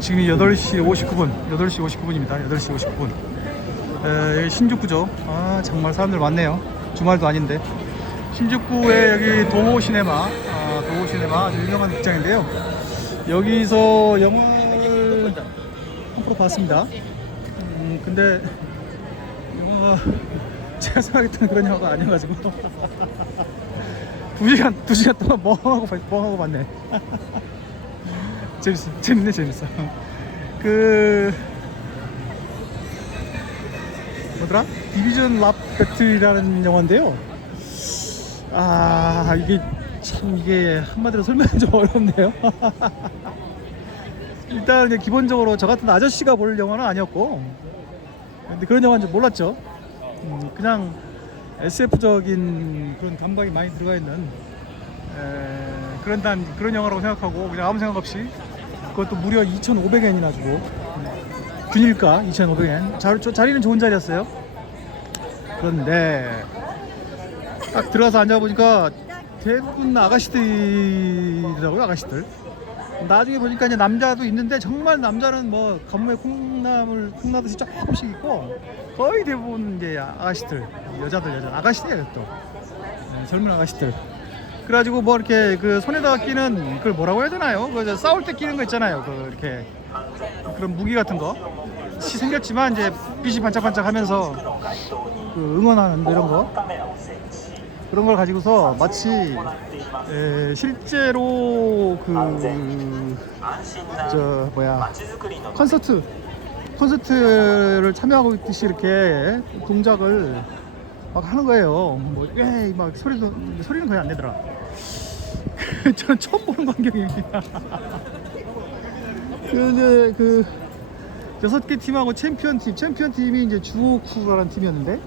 지금이 8시 59분, 8시 59분입니다. 8시 59분. 여기 신주쿠죠. 아, 정말 사람들 많네요. 주말도 아닌데. 신주쿠에 여기 도호시네마, 도호시네마 아주 유명한 극장인데요. 여기서 영화를 한 프로 봤습니다. 근데 영화가 제가 생각했던 그런 영화가 아니어가지고 2시간 동안 멍하고 봤네. 재밌어. 뭐더라? 디비전 랍 배틀이라는 영화인데요. 이게 한마디로 설명이 좀 어렵네요. 일단 기본적으로 저 같은 아저씨가 볼 영화는 아니었고, 근데 그런 영화인 줄 몰랐죠. 그냥 SF적인 그런 감각이 많이 들어가 있는 그런 영화라고 생각하고 그냥 아무 생각 없이, 그것도 무려 2,500엔이나 주고, 균일가 2,500엔. 자리는 좋은 자리였어요. 그런데 딱 들어가서 앉아보니까 대부분 아가씨들이라고요. 아가씨들. 나중에 보니까 이제 남자도 있는데, 정말 남자는 뭐 가뭄에 콩나듯이 조금씩 있고, 거의 대부분 이제 아가씨들, 여자 아가씨예요. 또 젊은 아가씨들. 그래가지고 뭐 이렇게 그 손에다가 끼는, 그걸 뭐라고 해야 되나요? 그 싸울 때 끼는 거 있잖아요. 그 이렇게 그런 무기 같은 거 생겼지만 이제 빛이 반짝반짝하면서 그 응원하는 이런 거, 그런 걸 가지고서 마치 실제로 콘서트를 참여하고 있듯이 이렇게 동작을 막 하는 거예요. 뭐 막 소리는 거의 안 내더라. 저는 처음 보는 광경입니다. 그 6개 팀하고 챔피언팀이 이제 주오쿠라는 팀이었는데,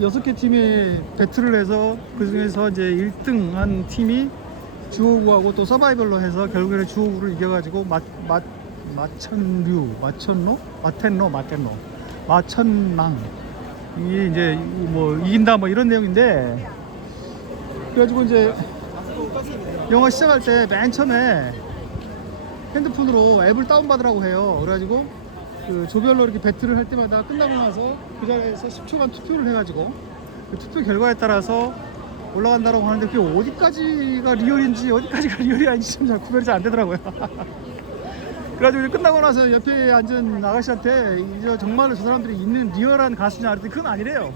6개 팀이 배틀을 해서 그 중에서 이제 1등 한 팀이 주오구하고 또 서바이벌로 해서 결국에는 주오구를 이겨가지고 마천망 이게 이제 뭐 이긴다 뭐 이런 내용인데, 그래가지고 이제 영화 시작할 때 맨 처음에 핸드폰으로 앱을 다운받으라고 해요. 그래가지고 그 조별로 이렇게 배틀을 할 때마다 끝나고 나서 그 자리에서 10초간 투표를 해가지고 그 투표 결과에 따라서 올라간다라고 하는데, 그게 어디까지가 리얼인지 어디까지가 리얼이 아닌지 좀 잘 구별이 잘 안 되더라고요. 그래가지고 끝나고 나서 옆에 앉은 아가씨한테 이제 정말로 저 사람들이 있는 리얼한 가수냐 그랬더니 그건 아니래요.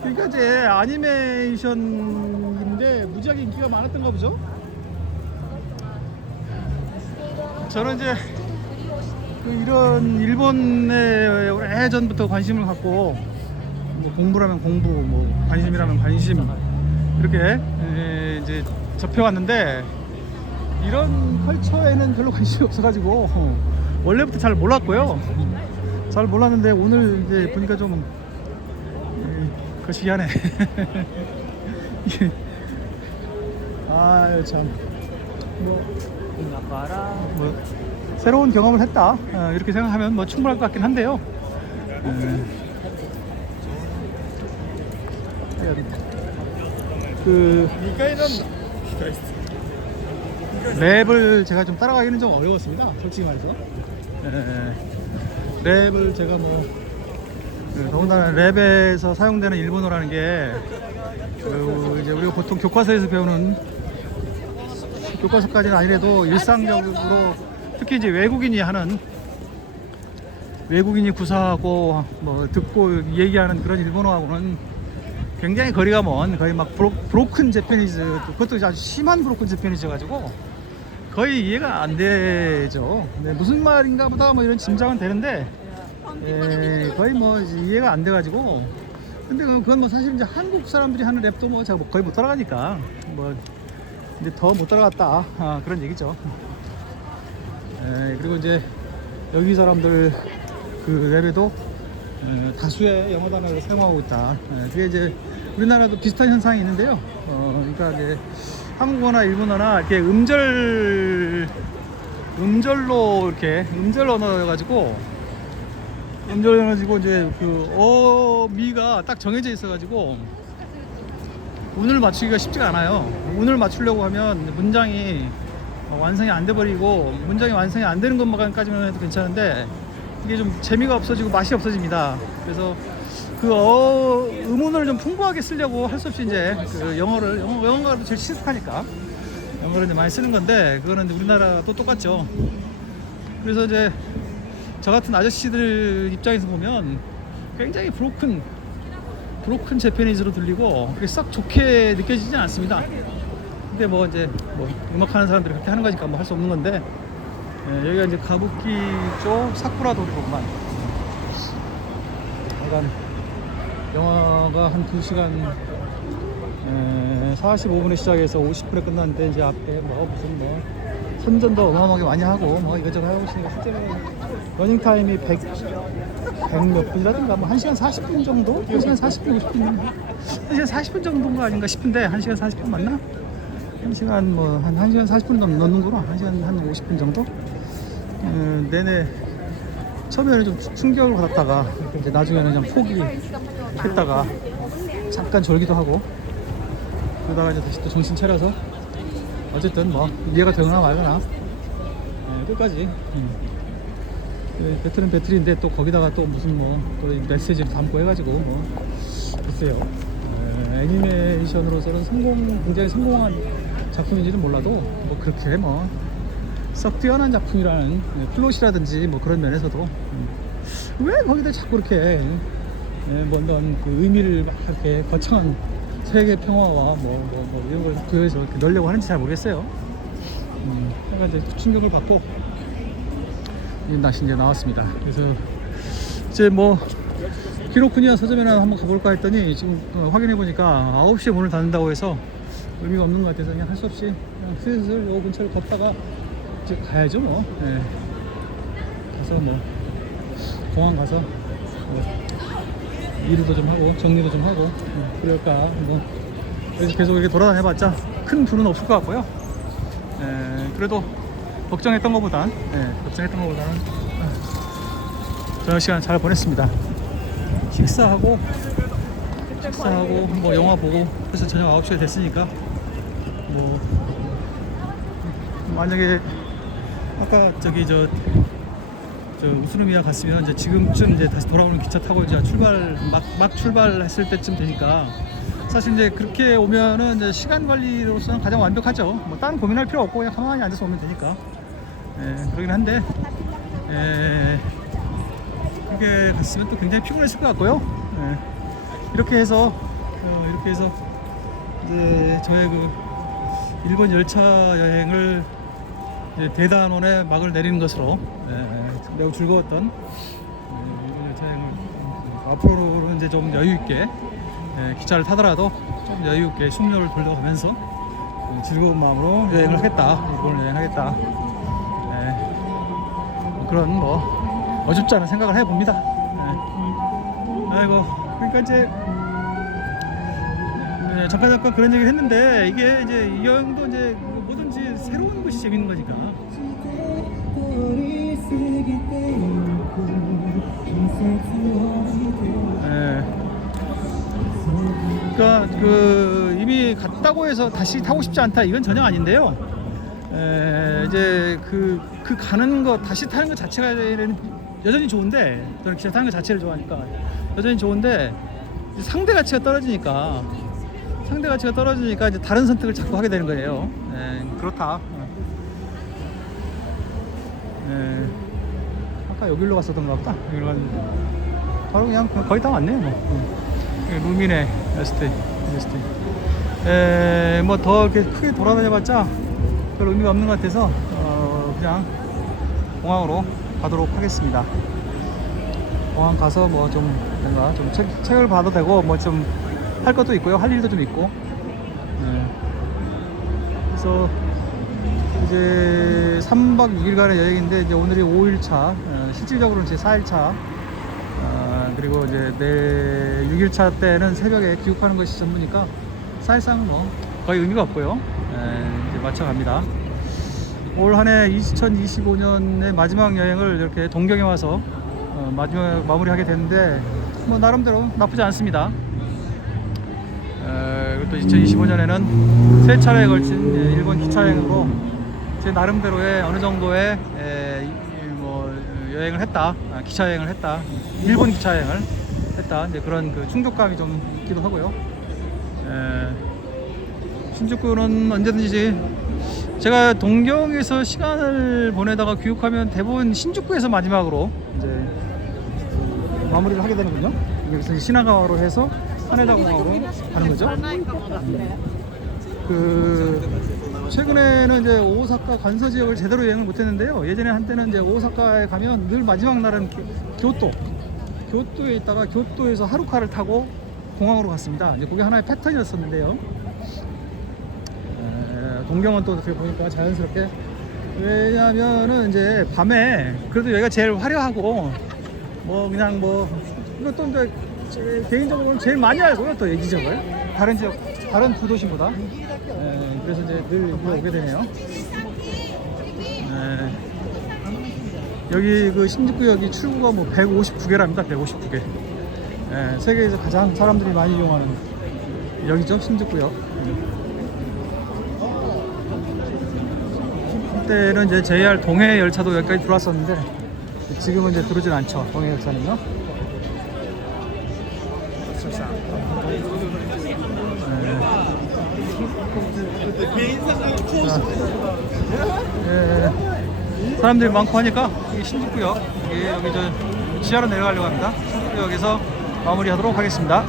그러니까 이제 애니메이션인데 무지하게 인기가 많았던가 보죠. 저는 이제 이런 일본에 오래전부터 관심을 갖고, 뭐 공부라면 공부, 뭐 관심이라면 관심, 이렇게 이제 접해왔는데, 이런 컬처에는 별로 관심이 없어가지고 원래부터 잘 몰랐고요. 잘 몰랐는데 오늘 이제 보니까 좀 거시기하네. 참 뭐 새로운 경험을 했다, 이렇게 생각하면 뭐 충분할 것 같긴 한데요. 랩을 제가 좀 따라가기는 좀 어려웠습니다. 솔직히 말해서. 랩을 제가 더군다나 랩에서 사용되는 일본어라는 게 이제 우리가 보통 교과서에서 배우는, 교과서까지는 아니래도 일상적으로 특히 이제 외국인이 구사하고 뭐 듣고 얘기하는 그런 일본어하고는 굉장히 거리가 먼, 거의 막 브로큰 재패니즈, 그것도 아주 심한 브로큰 재패니즈여가지고 거의 이해가 안 되죠. 네, 무슨 말인가 보다 뭐 이런 짐작은 되는데, 거의 뭐 이해가 안 돼가지고. 근데 그건 뭐 사실 이제 한국 사람들이 하는 랩도 뭐 제가 거의 못 따라가니까 뭐 이제 더 못 따라갔다, 그런 얘기죠. 그리고 이제 여기 사람들 그 랩에도 다수의 영어 단어를 사용하고 있다. 그게 이제 우리나라도 비슷한 현상이 있는데요. 그러니까 이제 한국어나 일본어나 이렇게 음절로 이렇게 음절 언어여가지고 이제 그 어미가 딱 정해져 있어가지고 운을 맞추기가 쉽지가 않아요. 운을 맞추려고 하면 문장이 완성이 안 돼버리고 문장이 완성이 안 되는 것만까지만 해도 괜찮은데 이게 좀 재미가 없어지고 맛이 없어집니다. 그래서 그 의문을 좀 풍부하게 쓰려고 할 수 없이 이제 그 영어가 제일 친숙하니까 영어를 이제 많이 쓰는 건데 그거는 우리나라도 똑같죠. 그래서 이제 저 같은 아저씨들 입장에서 보면 굉장히 브로큰 재패니즈로 들리고 그게 썩 좋게 느껴지진 않습니다. 근데 뭐 이제 뭐 음악하는 사람들이 그렇게 하는 거니까 뭐 할 수 없는 건데 여기가 이제 가부키 쪽 사쿠라 도리구만. 약간 영화가 한 2시간 45분에 시작해서 50분에 끝났는데 이제 앞에 뭐 무슨 뭐 선전도 어마어마하게 많이 하고 뭐 이것저것 하고 있으니까 실제로 러닝 타임이 100 몇 분이라든가 뭐 1시간 40분 정도? 1시간 40분 50분 1시간 40분 정도인가 아닌가 싶은데 1시간 40분 맞나? 1시간 뭐 한 1시간 40분 정도 넣는구나. 1시간 한 50분 정도? 내내 처음에는 좀 충격을 받았다가 이제 나중에는 그냥 포기했다가 잠깐 졸기도 하고 그러다가 이제 다시 또 정신 차려서 어쨌든 뭐 이해가 되거나 말거나 끝까지 배틀은 배틀인데 또 거기다가 또 무슨 뭐 또 메시지를 담고 해가지고 뭐 글쎄요. 애니메이션으로서는 굉장히 성공한 작품인지는 몰라도 뭐 그렇게 뭐 썩 뛰어난 작품이라는 플롯이라든지 뭐 그런 면에서도 왜 거기다 자꾸 이렇게 어떤 그 의미를 막 이렇게 거창한 세계 평화와 뭐 이런 걸 부여해서 이렇게 넣으려고 하는지 잘 모르겠어요. 제가 이제 충격을 받고 다시 이제 나왔습니다. 그래서 이제 뭐 히로쿠니아 서점에나 한번 가볼까 했더니 지금 확인해 보니까 9시에 문을 닫는다고 해서 의미가 없는 것 같아서 그냥 할 수 없이 그냥 슬슬 요 근처를 걷다가 이제 가야죠 뭐. 가서 뭐 공항 가서 뭐 일도 좀 하고 정리도 좀 하고 그럴까 뭐 계속 이렇게 돌아다녀봤자 큰 불은 없을 것 같고요. 그래도 걱정했던 것보다는 저녁 시간 잘 보냈습니다. 식사하고 뭐 영화 보고 그래서 저녁 9시가 됐으니까 뭐 만약에 아까 저기 저 우스루미야 갔으면 이제 지금쯤 이제 다시 돌아오는 기차 타고 이제 막 출발했을 때쯤 되니까 사실 이제 그렇게 오면은 이제 시간 관리로서는 가장 완벽하죠. 뭐 다른 고민할 필요 없고 그냥 가만히 앉아서 오면 되니까. 그러긴 한데 그렇게 갔으면 또 굉장히 피곤했을 것 같고요. 이렇게 해서 이제 저의 그 일본 열차 여행을 대단원에 막을 내리는 것으로 매우 즐거웠던 일본 열차 여행을 앞으로는 이제 좀 여유 있게 기차를 타더라도 좀 여유 있게 숙녀를 돌려가면서 즐거운 마음으로 여행을 하겠다. 일본을 여행하겠다. 그런 뭐 어줍지 않은 생각을 해봅니다. 아이고 그러니까 이제 잠깐 그런 얘기를 했는데 이게 이제 이 여행도 이제 뭐든지 새로운 것이 재밌는 거니까. 그러니까 그 이미 갔다고 해서 다시 타고 싶지 않다 이건 전혀 아닌데요. 이제 그 가는 거 다시 타는 것 자체가 여전히 좋은데 저는 기차 타는 것 자체를 좋아하니까 여전히 좋은데 상대 가치가 떨어지니까 이제 다른 선택을 자꾸 하게 되는 거예요. 그렇다. 아까 여기로 갔었던가 보다. 여기로 갔는데 바로 그냥 거의 다 왔네요. 뭐. 루미네 에스테이. 뭐 더 이렇게 크게 돌아다녀봤자 별 의미가 없는 것 같아서 그냥 공항으로 가도록 하겠습니다. 공항 가서 뭐 좀 뭔가 좀 책을 봐도 되고 뭐 좀 할 것도 있고요. 할 일도 좀 있고. 그래서 이제 3박 6일간의 여행인데 이제 오늘이 5일차, 실질적으로는 제 4일차. 그리고 이제 내일 6일차 때는 새벽에 귀국하는 것이 전부니까 사실상 뭐 거의 의미가 없고요. 이제 맞춰갑니다. 올 한해 2025년의 마지막 여행을 이렇게 동경에 와서 마지막 마무리하게 됐는데 뭐 나름대로 나쁘지 않습니다. 또 2025년에는 세 차례에 걸친 일본 기차 여행으로 제 나름대로의 어느 정도의 뭐 여행을 했다, 기차 여행을 했다, 일본 기차 여행을 했다. 이제 그런 그 충족감이 좀 있기도 하고요. 신주쿠는 언제든지 제가 동경에서 시간을 보내다가 귀국하면 대부분 신주쿠에서 마지막으로 이제 마무리를 하게 되는군요. 여기서 시나가와로 해서 하네다 공항으로 가는 거죠. 그 최근에는 이제 오사카 간서 지역을 제대로 여행을 못했는데요. 예전에 한때는 이제 오사카에 가면 늘 마지막 날은 교토에 있다가 교토에서 하루카를 타고 공항으로 갔습니다. 이제 그게 하나의 패턴이었었는데요. 동경은 또 어떻게 보니까 자연스럽게, 왜냐면은 이제 밤에 그래도 여기가 제일 화려하고 뭐 그냥 뭐 이것도 이제 개인적으로는 제일 많이 알고요, 또 얘기적을 다른 지역, 다른 두 도시보다. 그래서 이제 늘 여기 오게 되네요. 여기 그 신주쿠역이 출구가 뭐 159개랍니다. 159개. 세계에서 가장 사람들이 많이 이용하는 여기죠, 신주쿠역. 그때는 이제 JR 동해 열차도 여기까지 들어왔었는데 지금은 이제 들어오진 않죠, 동해 열차는요. 사람들이 많고 하니까 이 신주쿠역 여기 저 지하로 내려가려고 합니다. 신주쿠역에서 마무리하도록 하겠습니다.